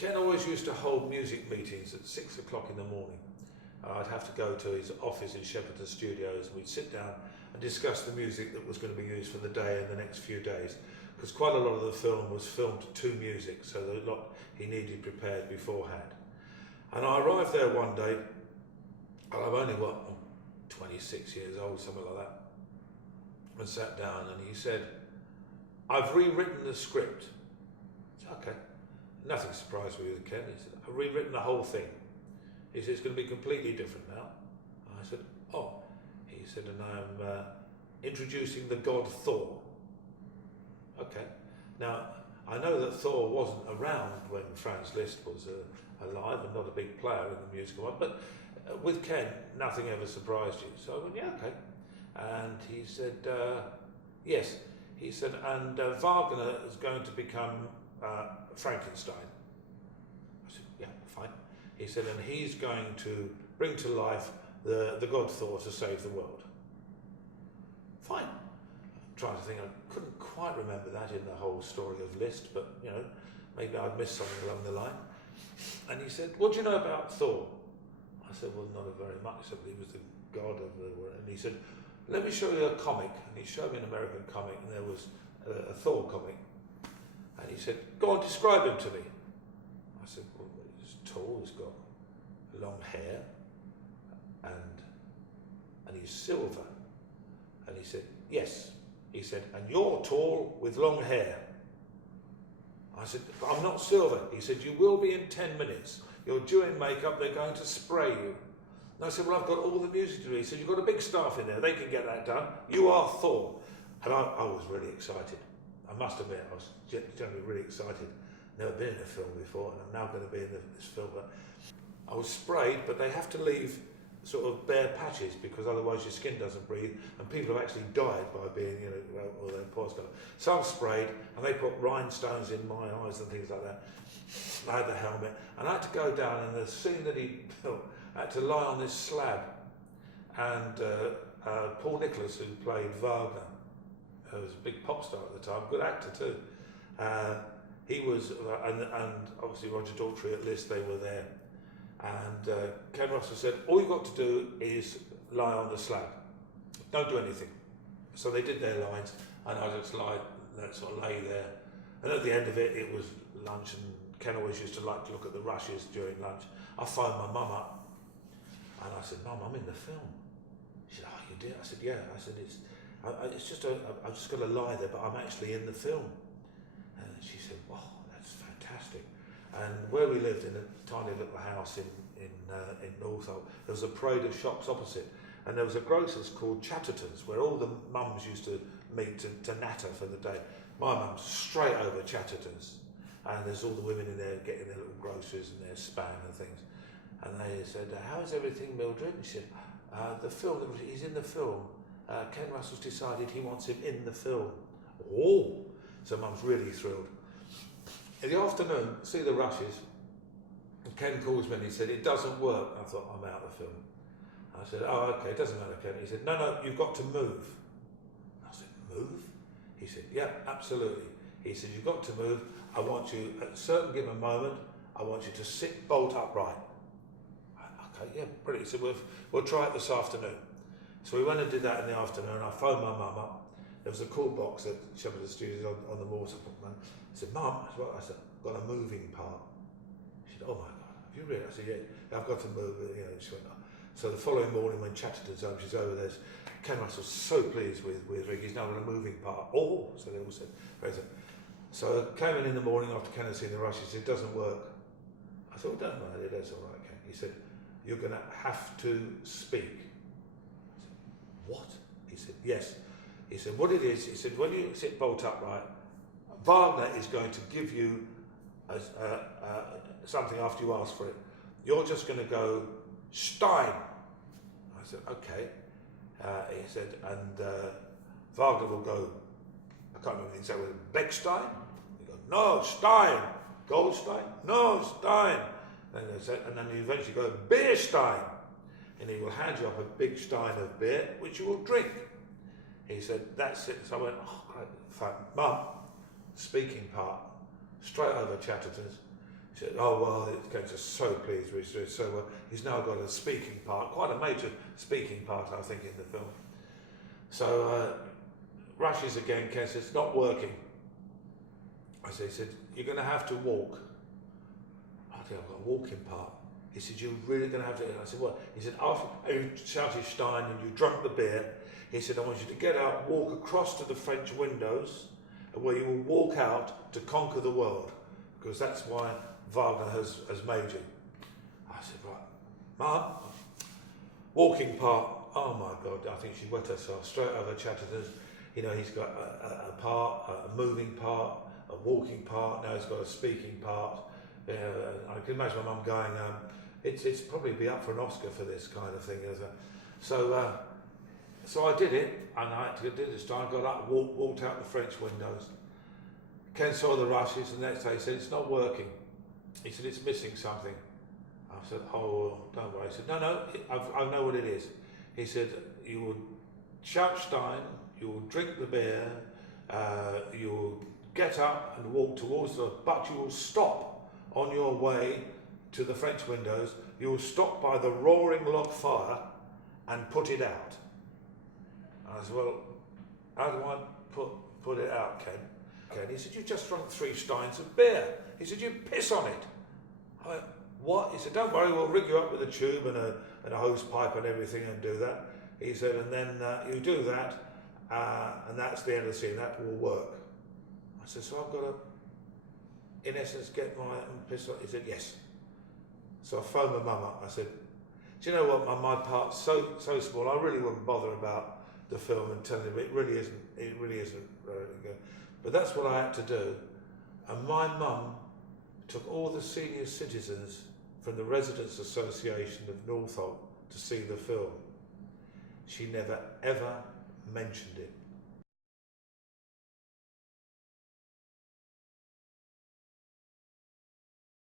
Ken always used to hold music meetings at 6 o'clock in the morning. I'd have to go to his office in Shepperton Studios, and we'd sit down and discuss the music that was going to be used for the day and the next few days, because quite a lot of the film was filmed to music, so there was a lot he needed prepared beforehand. And I arrived there one day, and I'm only, I'm 26 years old, something like that, and sat down, and he said, "I've rewritten the script." I said, "Okay." Nothing surprised me with Ken. He said, "I've rewritten the whole thing." He said, "It's going to be completely different now." I said, "Oh." He said, "And I'm introducing the god Thor." Okay. Now, I know that Thor wasn't around when Franz Liszt was alive and not a big player in the musical one, but with Ken, nothing ever surprised you. So I went, "Yeah, okay." And he said, "Yes." He said, "And Wagner is going to become Frankenstein." I said, "Yeah, fine." He said, "And he's going to bring to life the god Thor to save the world." Fine. I'm trying to think, I couldn't quite remember that in the whole story of Liszt, but you know, maybe I'd missed something along the line. And he said, "What do you know about Thor?" I said, "Well, not very much, except he was the god of the world." And he said, "Let me show you a comic." And he showed me an American comic, and there was a Thor comic. And he said, "Go on, describe him to me." I said, "Well, he's tall, he's got long hair, and he's silver." And he said, "Yes." He said, "And you're tall with long hair." I said, "But I'm not silver." He said, "You will be in 10 minutes. You're due in makeup, they're going to spray you." And I said, "Well, I've got all the music to do." He said, "You've got a big staff in there, they can get that done. You are Thor." And I was really excited. I must admit, I was generally really excited. Never been in a film before, and I'm now going to be in this film. But I was sprayed, but they have to leave sort of bare patches because otherwise your skin doesn't breathe, and people have actually died by being, you know, or their pores go. So I'm sprayed, and they put rhinestones in my eyes and things like that. I had the helmet, and I had to go down, and the scene that he built, I had to lie on this slab, and Paul Nicholas, who played Wagner, who was a big pop star at the time, good actor too. He was, and obviously Roger Daltrey at Liszt, they were there. And Ken Russell said, "All you've got to do is lie on the slab. Don't do anything." So they did their lines, and I just sort of lay there. And at the end of it, it was lunch, and Ken always used to like to look at the rushes during lunch. I phoned my mum up, and I said, "Mum, I'm in the film." She said, "Oh, you did?" I said, "Yeah." I said, "It's just I've just got to lie there, but I'm actually in the film." And she said, "Oh, that's fantastic." And where we lived, in a tiny little house in Northolt, there was a parade of shops opposite, and there was a grocer's called Chatterton's, where all the mums used to meet to natter for the day. My mum's straight over Chatterton's, and there's all the women in there getting their little groceries and their spam and things. And they said, "How is everything, Mildred?" And she said, "The film, he's in the film. Ken Russell's decided he wants him in the film." Oh, so Mum's really thrilled. In the afternoon, see the rushes, and Ken calls me and he said, "It doesn't work." I thought, I'm out of the film. I said, "Oh, okay, it doesn't matter, Ken." He said, No, you've got to move." I said, "Move?" He said, "Yeah, absolutely." He said, "You've got to move. I want you, at a certain given moment, I want you to sit bolt upright." Okay, yeah, brilliant. He said, we'll try it this afternoon. So we went and did that in the afternoon. I phoned my mum up. There was a call box at Shepperton Studios on the waterfront. I said, "Mum," I said, "I've got a moving part." She said, "Oh my God, have you really?" I said, "Yeah, I've got to move." You know, she went, "Oh." So the following morning when Chatterton's home, she's over there. Ken Russell's so pleased with Rick, he's now got a moving part. Oh, so they all said, very good. So I came in the morning after Ken had seen the rush. He said, "It doesn't work." I thought, "It doesn't matter, that's all right, Ken." He said, "You're going to have to speak." I said, "What?" He said, "Yes." He said, "What it is," he said, "when you sit bolt upright, Wagner is going to give you something after you ask for it. You're just going to go, 'Stein.'" I said, "Okay." He said, "And Wagner will go," I can't remember the exact word, "Bechstein?" He goes, "No, Stein." "Goldstein?" "No, Stein." And then you eventually go, "Beerstein." And he will hand you up a big stein of beer, which you will drink. He said, "That's it." So I went, "Oh, great." In fact, Mum, speaking part, straight over Chatterton's. He said, oh, well, Ken was so pleased with it. So he's now got a speaking part, quite a major speaking part, I think, in the film. So rushes again. Ken says, it's not working. He said, you're going to have to walk. I think I've got a walking part. He said, you're really going to have to. And I said, what? He said, after you shouted Stein and you drunk the beer, he said, I want you to get out, walk across to the French windows, where you will walk out to conquer the world, because that's why Wagner has made you. I said, right, Mum, walking part. Oh my God, I think she wet herself straight over Chatterton's. You know, he's got a part, a moving part, a walking part, now he's got a speaking part. I can imagine my mum going, it's probably be up for an Oscar for this kind of thing. So I did it, and I had to do this time. I got up, walked out the French windows. Ken saw the rushes, and the next day he said, it's not working. He said, it's missing something. I said, oh, don't worry. He said, no, I know what it is. He said, you will shout Stein, you will drink the beer, you will get up and walk towards but you will stop on your way to the French windows. You will stop by the roaring log fire and put it out. I said, well, how do I put it out, Ken? He said, you just drunk 3 steins of beer. He said, you piss on it. I went, what? He said, don't worry, we'll rig you up with a tube and a hose pipe and everything and do that. He said, and then you do that, and that's the end of the scene, that will work. I said, so I've got to, in essence, get my piss on? He said, yes. So I phoned my mum up. I said, do you know what, my part's so small, I really wouldn't bother about the film and telling him it really isn't good. But that's what I had to do. And my mum took all the senior citizens from the Residents Association of Northolt to see the film. She never ever mentioned it.